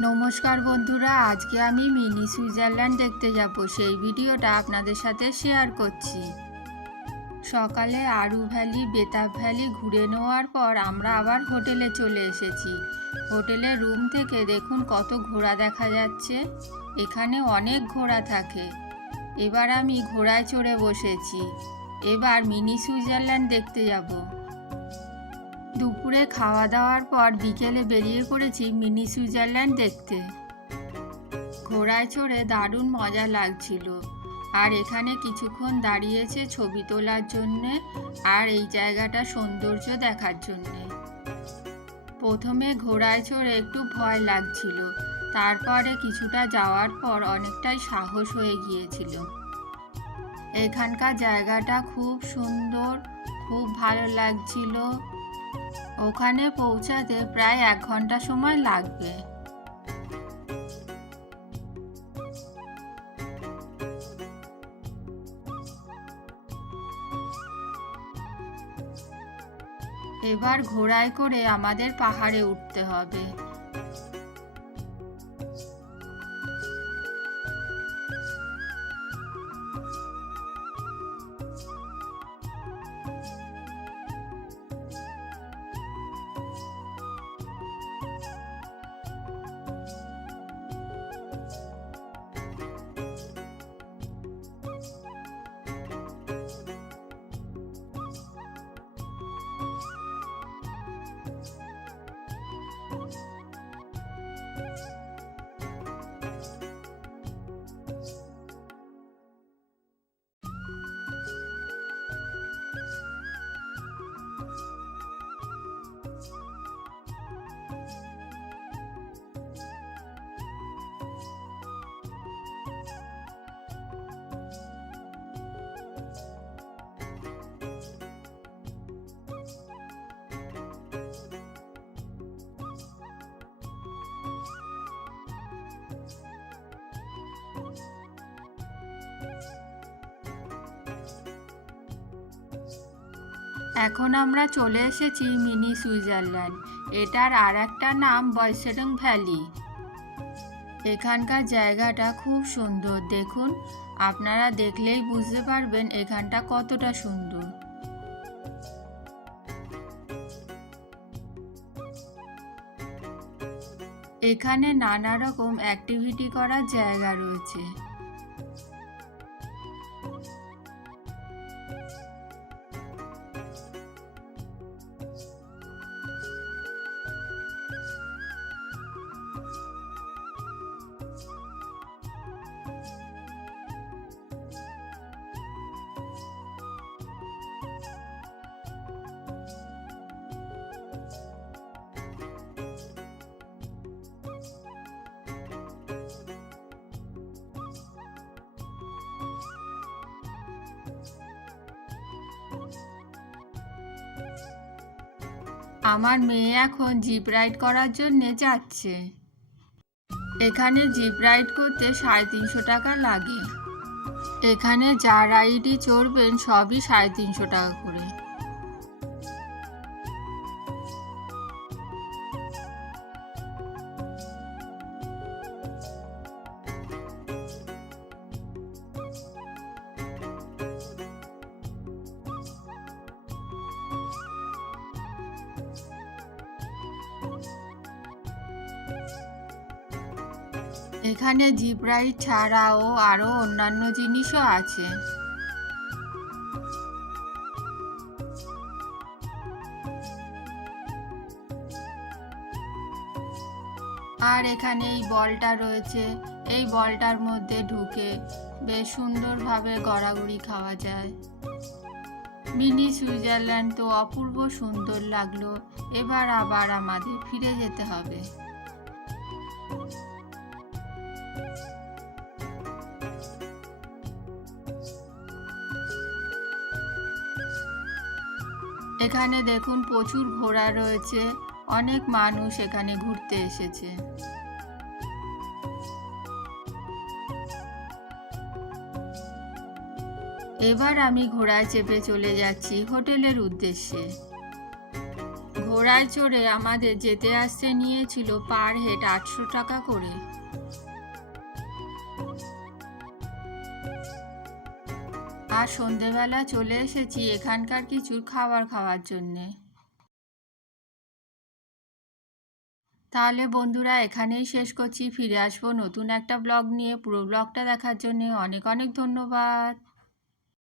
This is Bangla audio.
নমস্কার বন্ধুরা, আজকে আমি মিনি সুইজারল্যান্ড দেখতে যাব। সেই ভিডিওটা আপনাদের সাথে শেয়ার করছি। সকালে আরু ভ্যালি, বেতাব ভ্যালি ঘুরে নেওয়ার পর আমরা আবার হোটেলে চলে এসেছি। হোটেলের রুম থেকে দেখুন কত ঘোড়া দেখা যাচ্ছে। এখানে অনেক ঘোড়া থাকে। এবার আমি ঘোড়ায় চড়ে বসেছি। এবার মিনি সুইজারল্যান্ড দেখতে যাব। দুপুরে খাওয়া দাওয়ার পর বিকেলে বেরিয়ে পড়েছি মিনি সুইজারল্যান্ড দেখতে। ঘোড়ায় চড়ে দারুণ মজা লাগছিল। আর এখানে কিছুক্ষণ দাঁড়িয়েছে ছবি তোলার জন্যে আর এই জায়গাটা সৌন্দর্য দেখার জন্যে। প্রথমে ঘোড়ায় চড়ে একটু ভয় লাগছিল। তারপরে কিছুটা যাওয়ার পর অনেকটাই সাহস হয়ে গিয়েছিল। এখানকার জায়গাটা খুব সুন্দর, খুব ভালো লাগছিল। ওখানে পৌঁছাতে প্রায় এক ঘণ্টা সময় লাগবে। এবার ঘোড়ায় করে আমাদের পাহাড়ে উঠতে হবে। এখন আমরা চলে এসেছি মিনি সুইজারল্যান্ড। এটার আর একটা নাম বয়সেডং ভ্যালি। এখানকার জায়গাটা খুব সুন্দর, দেখুন। আপনারা দেখলেই বুঝতে পারবেন এখানটা কতটা সুন্দর। এখানে নানা রকম অ্যাক্টিভিটি করার জায়গা রয়েছে। আমার মেয়ে এখন জিপ রাইড করার জন্য যাচ্ছে। এখানে জিপ রাইড করতে সাড়ে তিনশো টাকা লাগে। এখানে যা রাইডই চড়বেন সবই সাড়ে তিনশো টাকা করে। এখানে জিপ রাইড ছাড়াও আরও অন্যান্য জিনিসও আছে। আর এখানে এই বলটা রয়েছে। এই বলটার মধ্যে ঢুকে বেশ সুন্দরভাবে গড়াগড়ি খাওয়া যায়। মিনি সুইজারল্যান্ড তো অপূর্ব সুন্দর লাগল। এবার আবার আমাদের ফিরে যেতে হবে। এখানে দেখুন প্রচুর ঘোড়া রয়েছে। অনেক মানুষ এখানে ঘুরতে এসেছে। এবার আমি ঘোড়ায় চেপে চলে যাচ্ছি হোটেলের উদ্দেশ্যে। ঘোড়ায় চড়ে আমাদের যেতে আসতে নিয়েছিল পার হেড আটশো টাকা করে। আর সন্ধেবেলা চলে এসেছি এখানকার কিছু খাবার খাওয়ার জন্যে। তাহলে বন্ধুরা, এখানেই শেষ করছি। ফিরে আসব নতুন একটা ব্লগ নিয়ে। পুরো ব্লগটা দেখার জন্যে অনেক অনেক ধন্যবাদ।